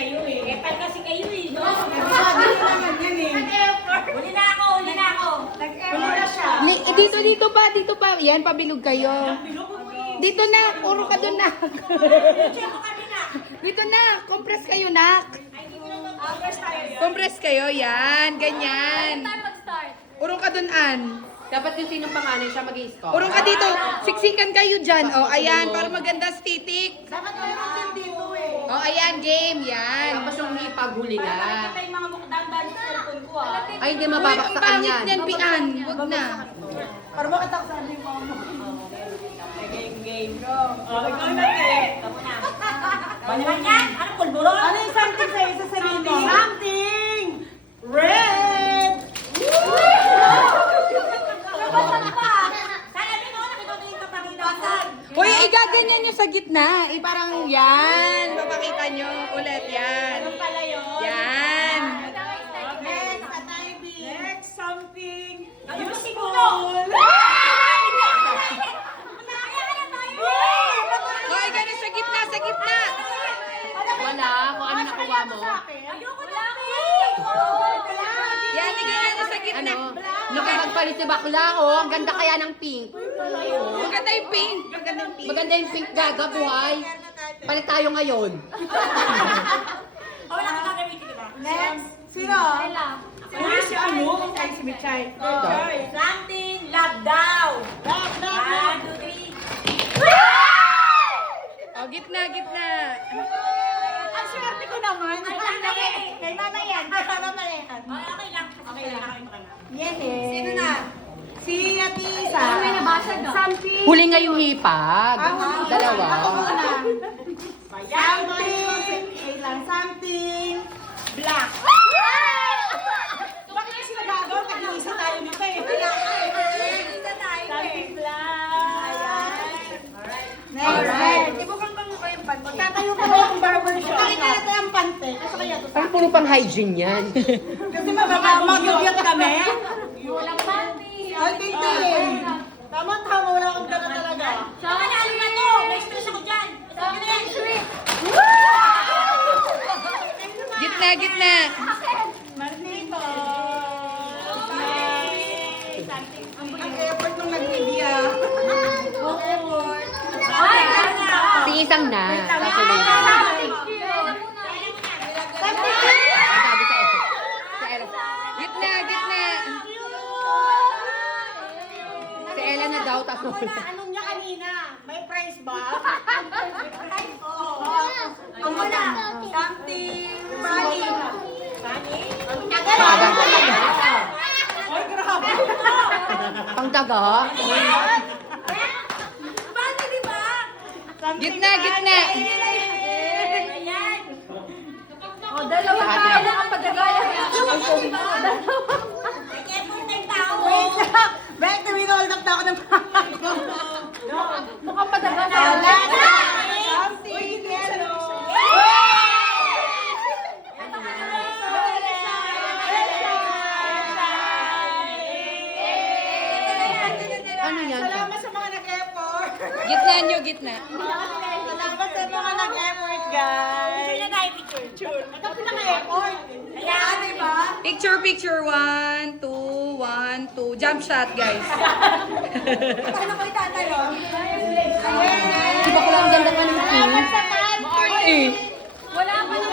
kayo eh. Epal kasi kayo eh. No? Hindi naman yan eh. Huli na ako, huli na ako. Huli na siya. Dito pa. Yan, pabilog kayo. Dito na, puro ka doon na. Dito na, compress kayo, nak. Compress kayo, yan, ganyan. Urong ka doon, An. Dapat yung sinong pangalan siya mag-i-stop. Urong ka dito, siksikan kayo dyan. O, ayan, para maganda stitik. Dapat mayroon din dito eh. O, ayan, game, yan. Tapos yung hipag-huli na. Nakita yung mga mukdang-dan sa cellphone ko ah. Ay, hindi Uy, ang mababaksakan pangit yan. niyan, Pian. Huwag na. Para makataksan din mo. Game, bro. Ikaw na eh. Tama na. Ano naman yan? Ano, pulburon? Ano yung something sa isa sabihin mo? Something! Red! Sana din mo, nakita ko yung kapanginasan. Uy, igaganyan nyo sa gitna. Parang yan. Papakita nyo ulit, yan. Pala yun. Yan. Next, a timing. Next, something. Useful. Uy, ganun sa gitna, sa gitna. Wala, kung ano nakuha mo. Ayoko na Yan, ganyan nyo sa gitna. Ano? Nakapagpalit si bakla, oh. Ang ganda kaya ng pink. Maganda yung pink. Maganda yung pink. Maganda yung pink, gaga, buhay. Palit tayo ngayon. Wala ka gagamitin kita. Next, sino? Uy, si ano? Ay, si Michay. Something, love daw. Love, love, love. 1, 2, 3. Oh, gitna, gitna. Ang swerte ko naman. Kay mama yan. Kay mama yan. Okay lang. Okay lang. Yan eh. Sino na? Si Atisa. Something. Huli nga yung hipag. Dalawa. Ako muna. Something. Wait lang. Something. Black. Bakit kasi nagagawa? Nag-iisa tayo dito eh. Something black. Next. Ibukang bang ko yung pante. Tatayo ko yung barbershop. Pakita natin ang pante. Kasi kaya ito. Parang puro pang hygiene yan. Kasi mag-dugyot kami. Walang something. Ay, tingin. Tama-tama. Wala akong dala talaga. Saka na, alima to. May stress ako dyan. Sabi na yan. Gitna, gitna. Marnito. Ang effort nung nag-media. Ang effort. Ay, wala. Si isang na. Kaso na yun. Sabi sa Ella. Si Ella. Gitna, gitna. Si Ella na daw, tapos Ano niya kanina? May price ba? Oo. Ang wala. Something. Bali. Bali? Ay, grabe. pangdaga. Bali, di ba? Gitna, gitna. Ayan. Oh, dalawa tayo na kapadagaya. Nag-effort na yung tao. Wait lang. Back to hold up na ako ng pangako. Mukhang padaga na. Wala na. Something. Yellow. Ano yan? Salamat sa mga nag-effort. Gitna nyo, gitna. Salamat sa mga nag-effort, guys. Hindi na tayo picture. Ito po nag-effort. Ayan, di ba? Picture, picture. 1, 2, 1, 2. Jump shot, guys. Paano ko itatalon? Di ba ko lang ganda pa ng Salamat sa Eh. Wala pa na